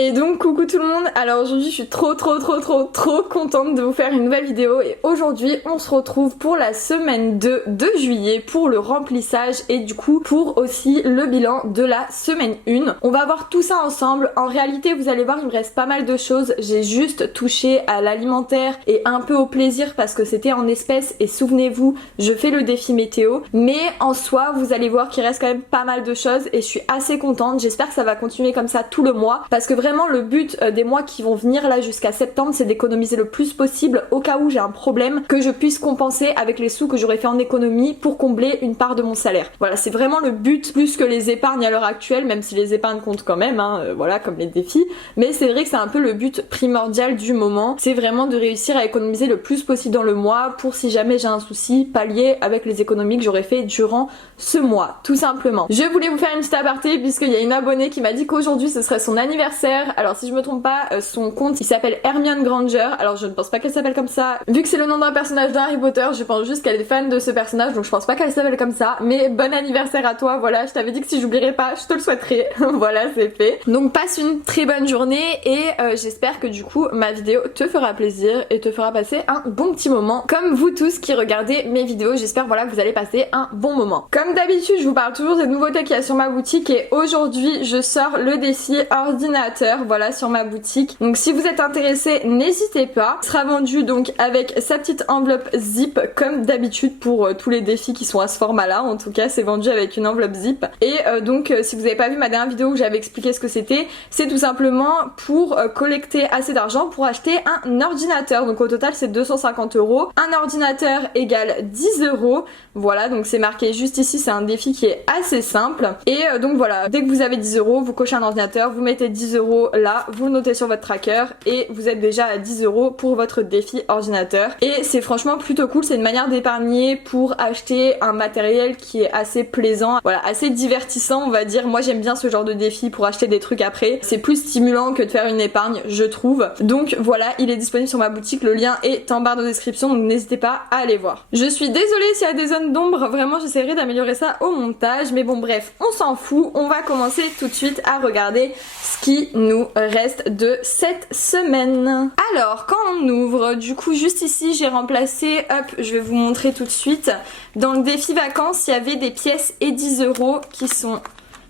Et donc coucou tout le monde, alors aujourd'hui je suis trop contente de vous faire une nouvelle vidéo et aujourd'hui on se retrouve pour la semaine 2 de juillet pour le remplissage et du coup pour aussi le bilan de la semaine 1. On va voir tout ça ensemble, en réalité vous allez voir il me reste pas mal de choses, j'ai juste touché à l'alimentaire et un peu au plaisir parce que c'était en espèces et souvenez-vous je fais le défi météo, mais en soi vous allez voir qu'il reste quand même pas mal de choses et je suis assez contente, j'espère que ça va continuer comme ça tout le mois parce que vraiment le but des mois qui vont venir là jusqu'à septembre c'est d'économiser le plus possible au cas où j'ai un problème que je puisse compenser avec les sous que j'aurais fait en économie pour combler une part de mon salaire. Voilà, c'est vraiment le but plus que les épargnes à l'heure actuelle, même si les épargnes comptent quand même, hein, voilà, comme les défis, mais c'est vrai que c'est un peu le but primordial du moment, c'est vraiment de réussir à économiser le plus possible dans le mois pour si jamais j'ai un souci pallier avec les économies que j'aurais fait durant ce mois, tout simplement. Je voulais vous faire une petite aparté puisqu'il y a une abonnée qui m'a dit qu'aujourd'hui ce serait son anniversaire. Alors si je me trompe pas, son compte il s'appelle Hermione Granger, alors je ne pense pas qu'elle s'appelle comme ça, vu que c'est le nom d'un personnage d'Harry Potter, je pense juste qu'elle est fan de ce personnage, donc je pense pas qu'elle s'appelle comme ça, mais bon anniversaire à toi, voilà, je t'avais dit que si j'oublierais pas, je te le souhaiterais, voilà c'est fait. Donc passe une très bonne journée et j'espère que du coup ma vidéo te fera plaisir et te fera passer un bon petit moment, comme vous tous qui regardez mes vidéos, j'espère voilà que vous allez passer un bon moment. Comme d'habitude je vous parle toujours des nouveautés qu'il y a sur ma boutique et aujourd'hui je sors le défi ordinateur, voilà sur ma boutique, donc si vous êtes intéressé n'hésitez pas, il sera vendu donc avec sa petite enveloppe zip comme d'habitude pour tous les défis qui sont à ce format là, en tout cas c'est vendu avec une enveloppe zip et donc si vous avez pas vu ma dernière vidéo où j'avais expliqué ce que c'était, c'est tout simplement pour collecter assez d'argent pour acheter un ordinateur, donc au total c'est 250 €, un ordinateur égale 10 €, voilà donc c'est marqué juste ici, c'est un défi qui est assez simple et donc voilà, dès que vous avez 10 €, vous cochez un ordinateur, vous mettez 10 € là, vous le notez sur votre tracker et vous êtes déjà à 10 € pour votre défi ordinateur et c'est franchement plutôt cool, c'est une manière d'épargner pour acheter un matériel qui est assez plaisant, voilà, assez divertissant on va dire. Moi j'aime bien ce genre de défi pour acheter des trucs après, c'est plus stimulant que de faire une épargne je trouve, donc voilà il est disponible sur ma boutique, le lien est en barre de description donc n'hésitez pas à aller voir. Je suis désolée s'il y a des zones d'ombre, vraiment j'essaierai d'améliorer ça au montage, mais bon bref on s'en fout, on va commencer tout de suite à regarder ce qui nous reste de cette semaine. Alors quand on ouvre, du coup juste ici j'ai remplacé, hop je vais vous montrer tout de suite, dans le défi vacances il y avait des pièces et 10 € qui sont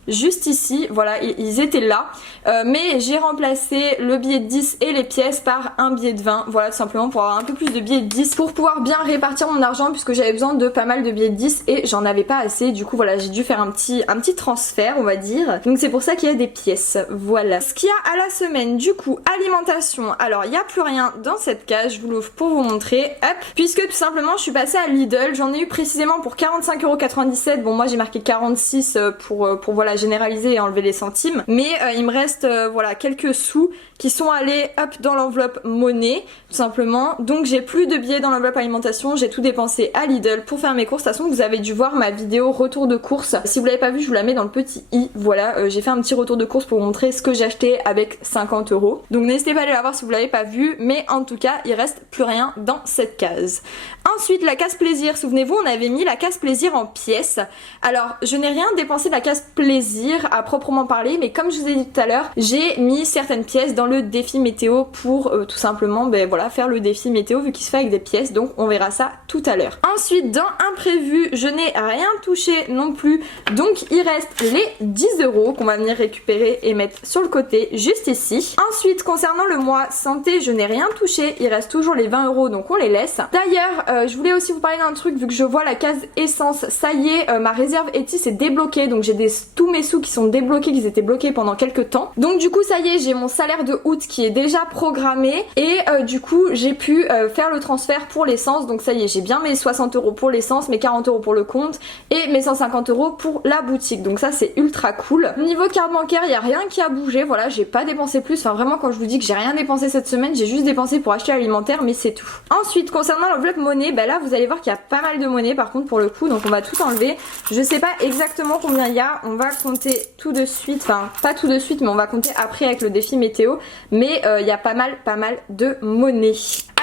juste ici, voilà ils étaient là, mais j'ai remplacé le billet de 10 et les pièces par un billet de 20, voilà tout simplement pour avoir un peu plus de billets de 10 pour pouvoir bien répartir mon argent puisque j'avais besoin de pas mal de billets de 10 et j'en avais pas assez, du coup voilà j'ai dû faire un petit transfert on va dire, donc c'est pour ça qu'il y a des pièces, voilà. Ce qu'il y a à la semaine, du coup alimentation, alors il n'y a plus rien dans cette case, je vous l'ouvre pour vous montrer, hop, puisque tout simplement je suis passée à Lidl, j'en ai eu précisément pour 45,97 €, bon moi j'ai marqué 46 pour voilà généraliser et enlever les centimes, mais il me reste voilà quelques sous qui sont allés hop dans l'enveloppe monnaie tout simplement, donc j'ai plus de billets dans l'enveloppe alimentation, j'ai tout dépensé à Lidl pour faire mes courses. De toute façon vous avez dû voir ma vidéo retour de course, si vous l'avez pas vu je vous la mets dans le petit i, voilà j'ai fait un petit retour de course pour vous montrer ce que j'ai acheté avec 50 €, donc n'hésitez pas à aller la voir si vous l'avez pas vu, mais en tout cas il reste plus rien dans cette case. Ensuite la case plaisir, souvenez-vous on avait mis la case plaisir en pièces, alors je n'ai rien dépensé de la case plaisir à proprement parler, mais comme je vous ai dit tout à l'heure j'ai mis certaines pièces dans le défi météo pour tout simplement ben voilà faire le défi météo vu qu'il se fait avec des pièces, donc on verra ça tout à l'heure. Ensuite dans imprévu je n'ai rien touché non plus, donc il reste les 10 € qu'on va venir récupérer et mettre sur le côté juste ici. Ensuite concernant le mois santé je n'ai rien touché, il reste toujours les 20 € donc on les laisse. D'ailleurs je voulais aussi vous parler d'un truc, vu que je vois la case essence, ça y est ma réserve Etis est débloquée, donc j'ai tous mes sous qui sont débloqués, qui étaient bloqués pendant quelques temps, donc du coup ça y est j'ai mon salaire de août qui est déjà programmé et du coup j'ai pu faire le transfert pour l'essence, donc ça y est j'ai bien mes 60 € pour l'essence, mes 40 € pour le compte et mes 150 € pour la boutique, donc ça c'est ultra cool. Niveau carte bancaire il n'y a rien qui a bougé, voilà j'ai pas dépensé plus, enfin vraiment quand je vous dis que j'ai rien dépensé cette semaine, j'ai juste dépensé pour acheter l'alimentaire mais c'est tout. Ensuite concernant l'enveloppe monnaie, bah là vous allez voir qu'il y a pas mal de monnaie par contre pour le coup, donc on va tout enlever, je sais pas exactement combien il y a, on va compter tout de suite, enfin pas tout de suite mais on va compter après avec le défi météo, mais il y a pas mal de monnaie.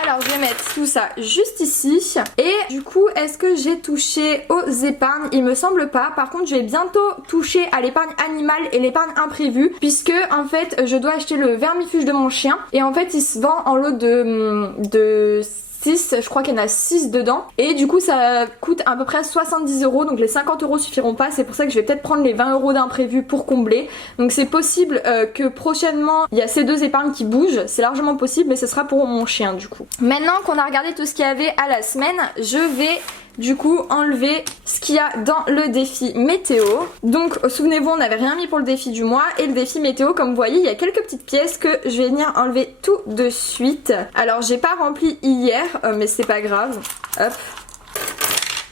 Alors je vais mettre tout ça juste ici. Et du coup, est-ce que j'ai touché aux épargnes? Il me semble pas. Par contre, je vais bientôt toucher à l'épargne animale et l'épargne imprévue, puisque en fait je dois acheter le vermifuge de mon chien. Et en fait il se vend en lot de 6, je crois qu'il y en a 6 dedans. Et du coup ça coûte à peu près 70 €, donc les 50 € suffiront pas. C'est pour ça que je vais peut-être prendre les 20 € d'imprévu pour combler. Donc c'est possible que prochainement il y a ces deux épargnes qui bougent. C'est largement possible, mais ce sera pour mon chien du coup. Maintenant qu'on a regardé tout ce qu'il y avait à la semaine, je vais du coup enlever ce qu'il y a dans le défi météo. Donc souvenez-vous, on n'avait rien mis pour le défi du mois. Et le défi météo, comme vous voyez, il y a quelques petites pièces que je vais venir enlever tout de suite. Alors j'ai pas rempli hier, mais c'est pas grave. Hop,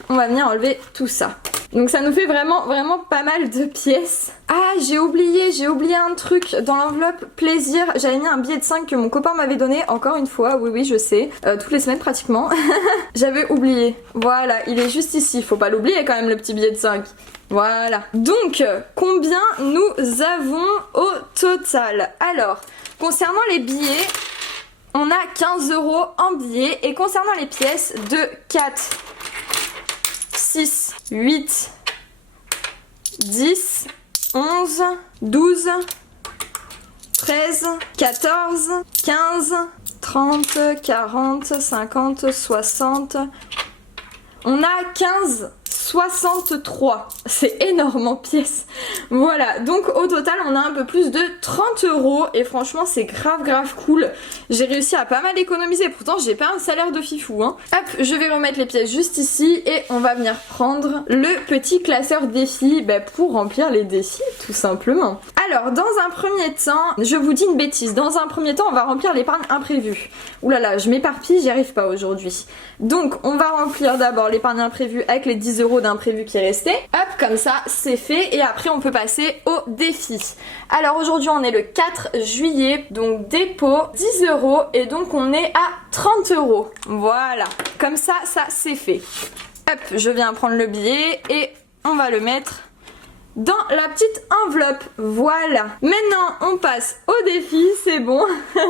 on va venir enlever tout ça. Donc ça nous fait vraiment pas mal de pièces. Ah, j'ai oublié un truc dans l'enveloppe plaisir. J'avais mis un billet de 5 que mon copain m'avait donné, encore une fois, oui je sais, toutes les semaines pratiquement. J'avais oublié, voilà, il est juste ici, faut pas l'oublier quand même le petit billet de 5. Voilà, donc combien nous avons au total? Alors, concernant les billets, on a 15 € en billets. Et concernant les pièces, de 4, 6, 8, 10, 11, 12, 13, 14, 15, 30, 40, 50, 60. On a 15, 63. C'est énorme en pièces. Voilà, donc au total on a un peu plus de 30 € et franchement c'est grave cool. J'ai réussi à pas mal économiser, pourtant j'ai pas un salaire de fifou hein. Hop, je vais remettre les pièces juste ici et on va venir prendre le petit classeur défi pour remplir les défis tout simplement. Alors dans un premier temps, je vous dis une bêtise, dans un premier temps on va remplir l'épargne imprévue. Oulala, je m'éparpille, j'y arrive pas aujourd'hui. Donc on va remplir d'abord l'épargne imprévue avec les 10 € d'imprévu qui restaient. Hop, comme ça c'est fait et après on peut passer au défi. Alors aujourd'hui on est le 4 juillet, donc dépôt 10 € et donc on est à 30 €. Voilà, comme ça c'est fait. Hop, je viens prendre le billet et on va le mettre dans la petite enveloppe. Voilà, maintenant on passe au défi, c'est bon,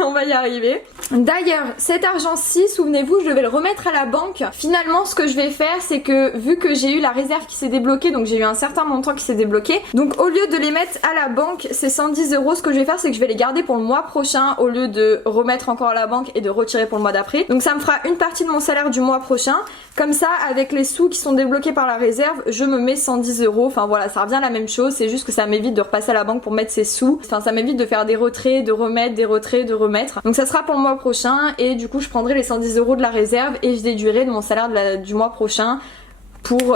on va y arriver. D'ailleurs cet argent-ci, souvenez-vous, je devais le remettre à la banque. Finalement ce que je vais faire, c'est que vu que j'ai eu la réserve qui s'est débloquée, donc j'ai eu un certain montant qui s'est débloqué, donc au lieu de les mettre à la banque, ces 110 €, ce que je vais faire, c'est que je vais les garder pour le mois prochain au lieu de remettre encore à la banque et de retirer pour le mois d'après. Donc ça me fera une partie de mon salaire du mois prochain. Comme ça, avec les sous qui sont débloqués par la réserve, je me mets 110 €. Enfin voilà, ça revient à la même chose, c'est juste que ça m'évite de repasser à la banque pour mettre ces sous. Enfin ça m'évite de faire des retraits, de remettre, des retraits, de remettre. Donc ça sera pour le mois prochain et du coup je prendrai les 110 € de la réserve et je déduirai de mon salaire du mois prochain pour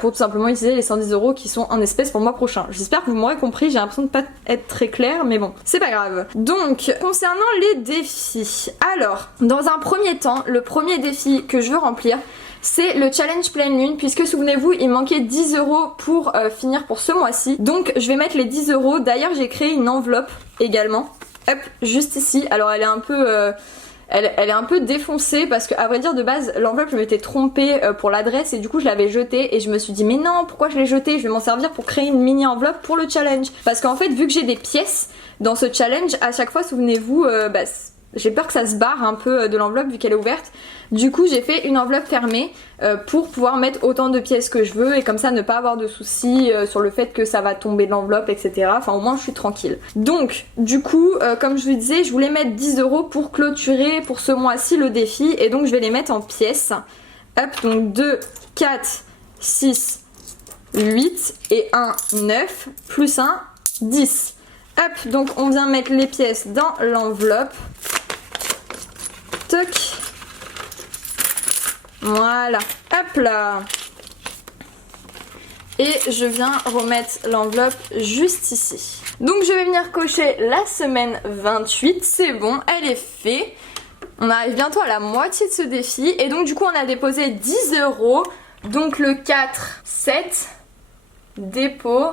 tout simplement utiliser les 110 € qui sont en espèces pour le mois prochain. J'espère que vous m'aurez compris, j'ai l'impression de pas être très claire, mais bon, c'est pas grave. Donc, concernant les défis, alors, dans un premier temps, le premier défi que je veux remplir, c'est le challenge pleine lune, puisque souvenez-vous il manquait 10 € pour finir pour ce mois-ci. Donc je vais mettre les 10 €. D'ailleurs j'ai créé une enveloppe également, hop, juste ici. Alors elle est un peu... Elle est un peu défoncée parce que à vrai dire de base l'enveloppe je m'étais trompée pour l'adresse et du coup je l'avais jetée et je me suis dit mais non, pourquoi je l'ai jetée? Je vais m'en servir pour créer une mini enveloppe pour le challenge. Parce qu'en fait vu que j'ai des pièces dans ce challenge, à chaque fois souvenez-vous j'ai peur que ça se barre un peu de l'enveloppe vu qu'elle est ouverte. Du coup j'ai fait une enveloppe fermée pour pouvoir mettre autant de pièces que je veux et comme ça ne pas avoir de soucis sur le fait que ça va tomber de l'enveloppe, etc. Enfin au moins je suis tranquille. Donc du coup comme je vous disais, je voulais mettre 10 € pour clôturer pour ce mois-ci le défi et donc je vais les mettre en pièces. Hop, donc 2, 4, 6, 8 et 1, 9 plus 1, 10. Hop, donc on vient mettre les pièces dans l'enveloppe. Toc. Voilà. Hop là. Et je viens remettre l'enveloppe juste ici. Donc je vais venir cocher la semaine 28. C'est bon, elle est faite. On arrive bientôt à la moitié de ce défi. Et donc du coup on a déposé 10 €. Donc le 4, 7, dépôt.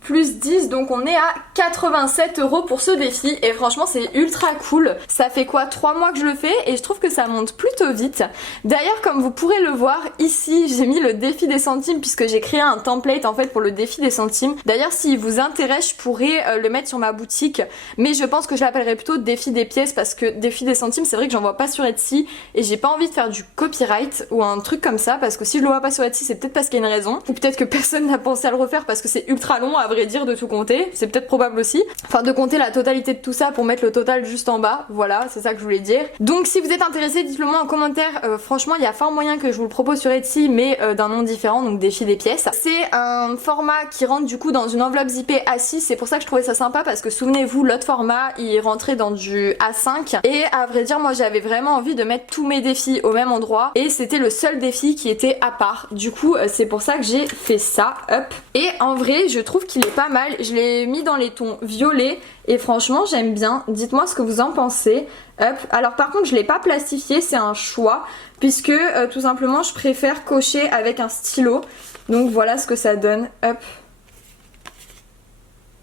plus 10, donc on est à 87 € pour ce défi et franchement c'est ultra cool. Ça fait quoi, 3 mois que je le fais et je trouve que ça monte plutôt vite. D'ailleurs comme vous pourrez le voir ici j'ai mis le défi des centimes puisque j'ai créé un template en fait pour le défi des centimes. D'ailleurs s'il vous intéresse je pourrais le mettre sur ma boutique mais je pense que je l'appellerai plutôt défi des pièces parce que défi des centimes c'est vrai que j'en vois pas sur Etsy et j'ai pas envie de faire du copyright ou un truc comme ça parce que si je le vois pas sur Etsy c'est peut-être parce qu'il y a une raison ou peut-être que personne n'a pensé à le refaire parce que c'est ultra long à vrai dire de tout compter, c'est peut-être probable aussi. Enfin de compter la totalité de tout ça pour mettre le total juste en bas, voilà, c'est ça que je voulais dire. Donc si vous êtes intéressé, dites-le moi en commentaire, franchement il y a fort moyen que je vous le propose sur Etsy mais d'un nom différent, donc défi des pièces. C'est un format qui rentre du coup dans une enveloppe zippée A6, c'est pour ça que je trouvais ça sympa parce que souvenez-vous l'autre format il rentrait dans du A5 et à vrai dire moi j'avais vraiment envie de mettre tous mes défis au même endroit et c'était le seul défi qui était à part. Du coup c'est pour ça que j'ai fait ça, hop. Et en vrai je trouve qu'il est pas mal. Je l'ai mis dans les tons violets et franchement j'aime bien. Dites-moi ce que vous en pensez. Hop. Alors par contre je l'ai pas plastifié, c'est un choix puisque tout simplement je préfère cocher avec un stylo. Donc voilà ce que ça donne. Hop.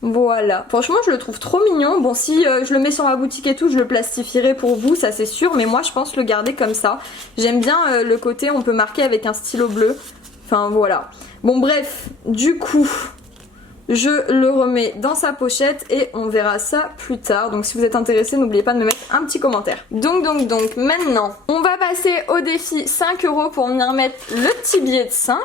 Voilà. Franchement je le trouve trop mignon. Bon si je le mets sur ma boutique et tout je le plastifierai pour vous, ça c'est sûr. Mais moi je pense le garder comme ça. J'aime bien le côté on peut marquer avec un stylo bleu. Enfin voilà. Bon bref, du coup... je le remets dans sa pochette et on verra ça plus tard. Donc si vous êtes intéressé, n'oubliez pas de me mettre un petit commentaire. Donc maintenant, on va passer au défi 5 € pour venir mettre le petit billet de 5.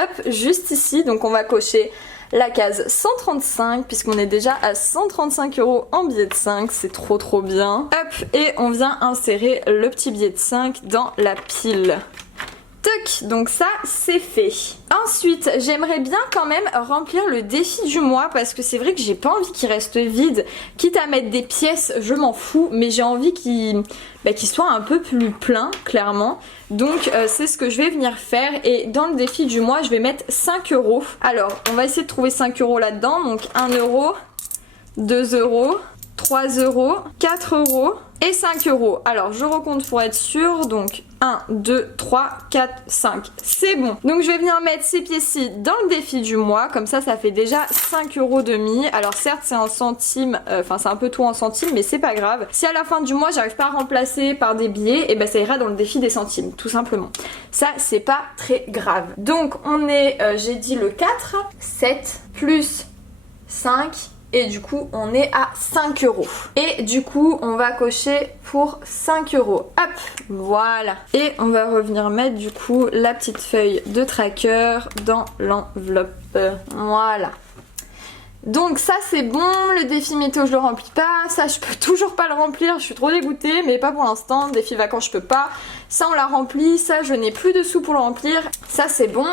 Hop, juste ici. Donc on va cocher la case 135 puisqu'on est déjà à 135 € en billet de 5. C'est trop bien. Hop, et on vient insérer le petit billet de 5 dans la pile. Toc, donc ça c'est fait. Ensuite j'aimerais bien quand même remplir le défi du mois parce que c'est vrai que j'ai pas envie qu'il reste vide. Quitte à mettre des pièces je m'en fous mais j'ai envie qu'il soit un peu plus plein clairement. Donc c'est ce que je vais venir faire et dans le défi du mois je vais mettre 5 €. Alors on va essayer de trouver 5 € là-dedans. Donc 1 €, 2 €, 3 €, 4 € et 5 €. Alors je recompte pour être sûre. Donc 1, 2, 3, 4, 5. C'est bon. Donc je vais venir mettre ces pièces-ci dans le défi du mois. Comme ça fait déjà 5 € de mis. Alors certes c'est en centimes, enfin c'est un peu tout en centimes mais c'est pas grave. Si à la fin du mois j'arrive pas à remplacer par des billets, et ben ça ira dans le défi des centimes tout simplement. Ça c'est pas très grave. Donc on est, j'ai dit le 4, 7 plus 5. Et du coup on est à 5 €. Et du coup on va cocher pour 5 €. Hop, voilà. Et on va revenir mettre du coup la petite feuille de tracker dans l'enveloppe. Voilà. Donc ça c'est bon, le défi météo je le remplis pas, ça je peux toujours pas le remplir, je suis trop dégoûtée mais pas pour l'instant, défi vacances je peux pas, ça on l'a rempli, ça je n'ai plus de sous pour le remplir, ça c'est bon.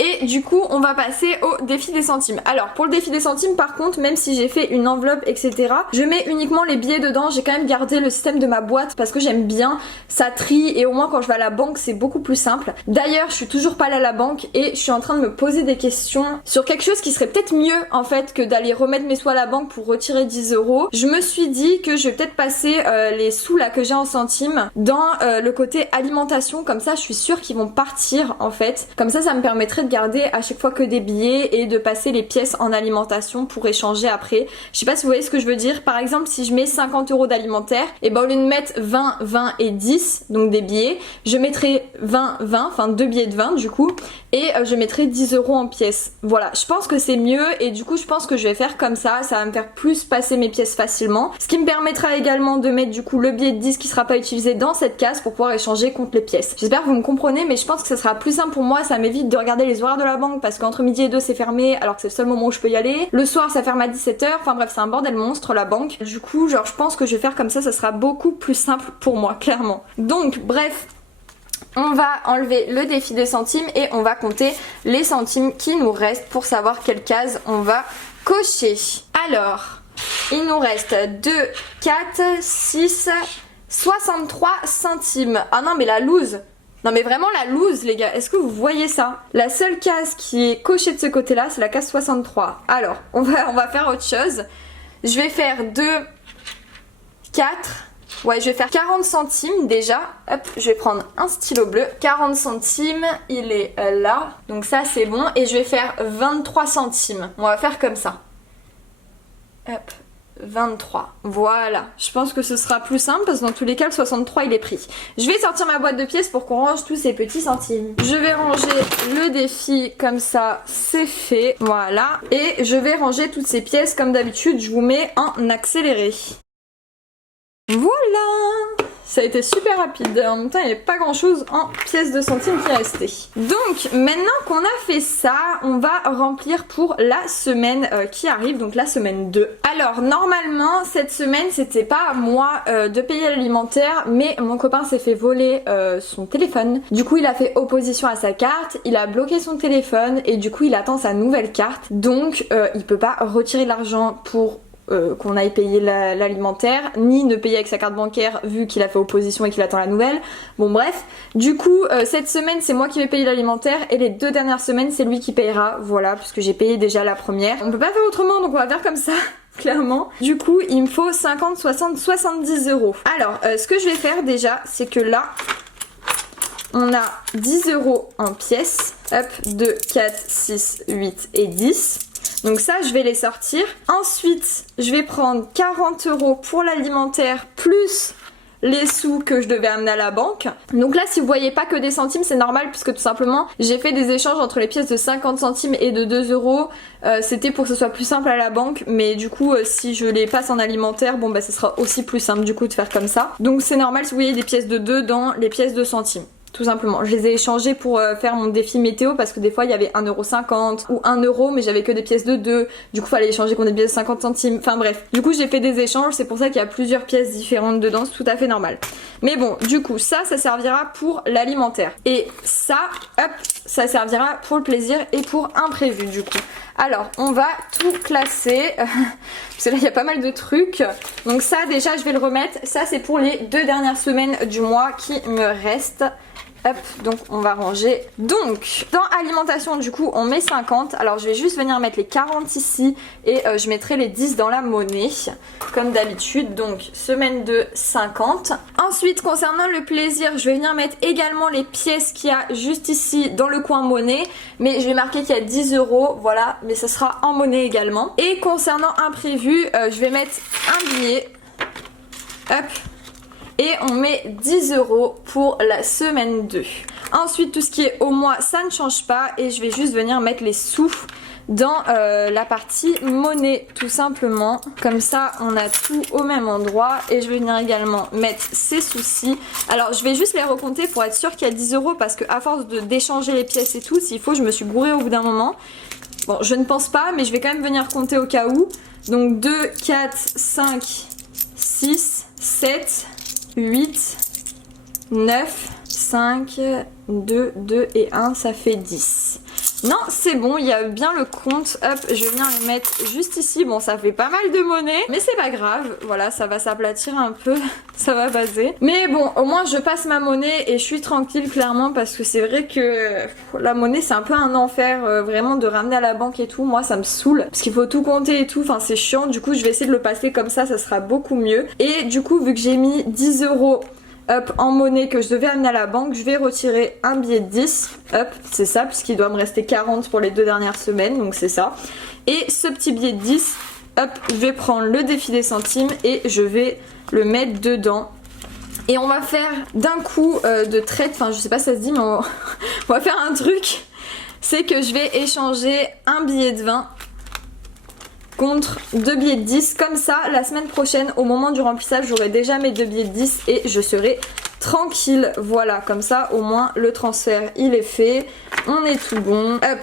Et du coup on va passer au défi des centimes. Alors pour le défi des centimes par contre, même si j'ai fait une enveloppe etc, je mets uniquement les billets dedans. J'ai quand même gardé le système de ma boîte parce que j'aime bien, ça trie et au moins quand je vais à la banque c'est beaucoup plus simple. D'ailleurs je suis toujours pas allée à la banque et je suis en train de me poser des questions sur quelque chose qui serait peut-être mieux en fait que d'aller remettre mes sous à la banque pour retirer 10 €. Je me suis dit que je vais peut-être passer les sous là que j'ai en centimes dans le côté alimentation, comme ça je suis sûre qu'ils vont partir en fait. Comme ça me permettrait de garder à chaque fois que des billets et de passer les pièces en alimentation pour échanger après. Je sais pas si vous voyez ce que je veux dire. Par exemple si je mets 50 € d'alimentaire, et ben au lieu de mettre 20, 20 et 10 donc des billets, je mettrai 20, 20, enfin 2 billets de 20 du coup et je mettrai 10 € en pièces. Voilà, je pense que c'est mieux et du coup je pense que je vais faire comme ça va me faire plus passer mes pièces facilement. Ce qui me permettra également de mettre du coup le billet de 10 qui sera pas utilisé dans cette case pour pouvoir échanger contre les pièces. J'espère que vous me comprenez mais je pense que ça sera plus simple pour moi, ça m'évite de regarder les horaires de la banque parce qu'entre midi et 2 c'est fermé alors que c'est le seul moment où je peux y aller. Le soir ça ferme à 17 h, enfin bref c'est un bordel monstre la banque. Du coup genre je pense que je vais faire comme ça sera beaucoup plus simple pour moi clairement. Donc bref, on va enlever le défi des centimes et on va compter les centimes qui nous restent pour savoir quelle case on va cocher. Alors, il nous reste 2, 4, 6, 63 centimes. Ah non mais la loose. Non mais vraiment la loose les gars, est-ce que vous voyez ça? La seule case qui est cochée de ce côté là c'est la case 63. Alors on va faire autre chose. Je vais faire 2, 4, ouais je vais faire 40 centimes déjà. Hop, je vais prendre un stylo bleu. 40 centimes, il est là. Donc ça c'est bon. Et je vais faire 23 centimes. On va faire comme ça. hop, 23. Voilà, je pense que ce sera plus simple parce que dans tous les cas le 63 il est pris. Je vais sortir ma boîte de pièces pour qu'on range tous ces petits centimes. Je vais ranger le défi comme ça, c'est fait. Voilà, et je vais ranger toutes ces pièces comme d'habitude, je vous mets en accéléré. Voilà, ça a été super rapide. En même temps, il n'y avait pas grand chose en pièces de centimes qui restaient. Donc, maintenant qu'on a fait ça, on va remplir pour la semaine qui arrive, donc la semaine 2. Alors, normalement, cette semaine, c'était pas à moi de payer l'alimentaire, mais mon copain s'est fait voler son téléphone. Du coup, il a fait opposition à sa carte, il a bloqué son téléphone et du coup, il attend sa nouvelle carte. Donc, il peut pas retirer l'argent pour qu'on aille payer l'alimentaire, ni ne payer avec sa carte bancaire vu qu'il a fait opposition et qu'il attend la nouvelle. Bon bref, du coup cette semaine c'est moi qui vais payer l'alimentaire et les 2 dernières semaines c'est lui qui payera, voilà, puisque j'ai payé déjà la première. On peut pas faire autrement donc on va faire comme ça. Clairement. Du coup, il me faut 50, 60, 70 euros. Alors, ce que je vais faire déjà, c'est que là, on a 10 euros en pièces. Hop, 2, 4, 6, 8 et 10. Donc ça, je vais les sortir. Ensuite, je vais prendre 40 euros pour l'alimentaire plus les sous que je devais amener à la banque. Donc là, si vous voyez pas que des centimes, c'est normal puisque tout simplement, j'ai fait des échanges entre les pièces de 50 centimes et de 2 euros. C'était pour que ce soit plus simple à la banque, mais du coup, si je les passe en alimentaire, bon bah ce sera aussi plus simple du coup de faire comme ça. Donc c'est normal si vous voyez des pièces de 2 dans les pièces de centimes. Tout simplement, je les ai échangés pour faire mon défi météo parce que des fois il y avait 1,50€ ou 1 euro mais j'avais que des pièces de 2, du coup fallait échanger contre des pièces de 50 centimes, enfin bref. Du coup j'ai fait des échanges, c'est pour ça qu'il y a plusieurs pièces différentes dedans, c'est tout à fait normal. Mais bon, du coup ça servira pour l'alimentaire. Et ça, hop, ça servira pour le plaisir et pour imprévu du coup. Alors on va tout classer, parce que là il y a pas mal de trucs. Donc ça déjà je vais le remettre, ça c'est pour les 2 dernières semaines du mois qui me restent. Hop, donc on va ranger. Donc, dans alimentation, du coup, on met 50. Alors, je vais juste venir mettre les 40 ici et je mettrai les 10 dans la monnaie, comme d'habitude. Donc, semaine 2, 50. Ensuite, concernant le plaisir, je vais venir mettre également les pièces qu'il y a juste ici dans le coin monnaie. Mais je vais marquer qu'il y a 10 euros, voilà, mais ça sera en monnaie également. Et concernant imprévu, je vais mettre un billet. Hop. Et on met 10 euros pour la semaine 2. Ensuite, tout ce qui est au mois, ça ne change pas. Et je vais juste venir mettre les sous dans la partie monnaie, tout simplement. Comme ça, on a tout au même endroit. Et je vais venir également mettre ces sous-ci. Alors, je vais juste les recompter pour être sûr qu'il y a 10 euros. Parce qu'à force d'échanger les pièces et tout, s'il faut, je me suis gourée au bout d'un moment. Bon, je ne pense pas, mais je vais quand même venir compter au cas où. Donc, 2, 4, 5, 6, 7... 8, 9, 5, 2, 2 et 1, ça fait 10. Non, c'est bon, il y a bien le compte. Hop, je viens le mettre juste ici. Bon, ça fait pas mal de monnaie, mais c'est pas grave. Voilà, ça va s'aplatir un peu, ça va baser. Mais bon, au moins je passe ma monnaie et je suis tranquille clairement parce que c'est vrai que la monnaie c'est un peu un enfer vraiment de ramener à la banque et tout. Moi ça me saoule parce qu'il faut tout compter et tout, enfin c'est chiant. Du coup je vais essayer de le passer comme ça sera beaucoup mieux. Et du coup vu que j'ai mis 10 euros hop, en monnaie que je devais amener à la banque, je vais retirer un billet de 10, hop, c'est ça, puisqu'il doit me rester 40 pour les 2 dernières semaines, donc c'est ça. Et ce petit billet de 10, hop, je vais prendre le défi des centimes et je vais le mettre dedans. Et on va faire d'un coup de traite, enfin je sais pas si ça se dit, mais on va faire un truc, c'est que je vais échanger un billet de 20 contre 2 billets de 10, comme ça la semaine prochaine au moment du remplissage j'aurai déjà mes 2 billets de 10 et je serai tranquille, voilà, comme ça au moins le transfert il est fait, on est tout bon, hop,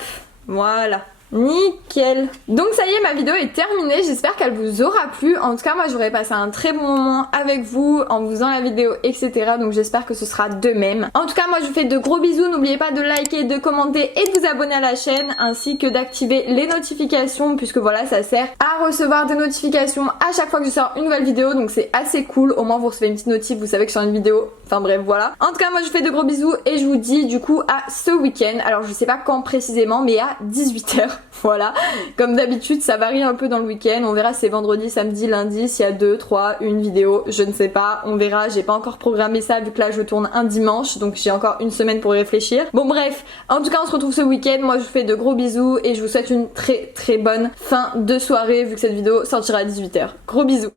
voilà. Nickel. Donc ça y est, ma vidéo est terminée, j'espère qu'elle vous aura plu. En tout cas moi j'aurais passé un très bon moment avec vous en vous faisant la vidéo, etc. Donc j'espère que ce sera de même. En tout cas moi je vous fais de gros bisous, n'oubliez pas de liker, de commenter et de vous abonner à la chaîne, ainsi que d'activer les notifications, puisque voilà ça sert à recevoir des notifications à chaque fois que je sors une nouvelle vidéo. Donc c'est assez cool, au moins vous recevez une petite notif, vous savez que je sors une vidéo. Enfin bref voilà. En tout cas moi je vous fais de gros bisous et je vous dis du coup à ce week-end. Alors je sais pas quand précisément mais à 18h. Voilà, comme d'habitude ça varie un peu dans le week-end, on verra si c'est vendredi, samedi, lundi, s'il y a 2, 3, une vidéo, je ne sais pas, on verra, j'ai pas encore programmé ça vu que là je tourne un dimanche, donc j'ai encore une semaine pour y réfléchir. Bon bref, en tout cas on se retrouve ce week-end, moi je vous fais de gros bisous et je vous souhaite une très très bonne fin de soirée vu que cette vidéo sortira à 18h. Gros bisous.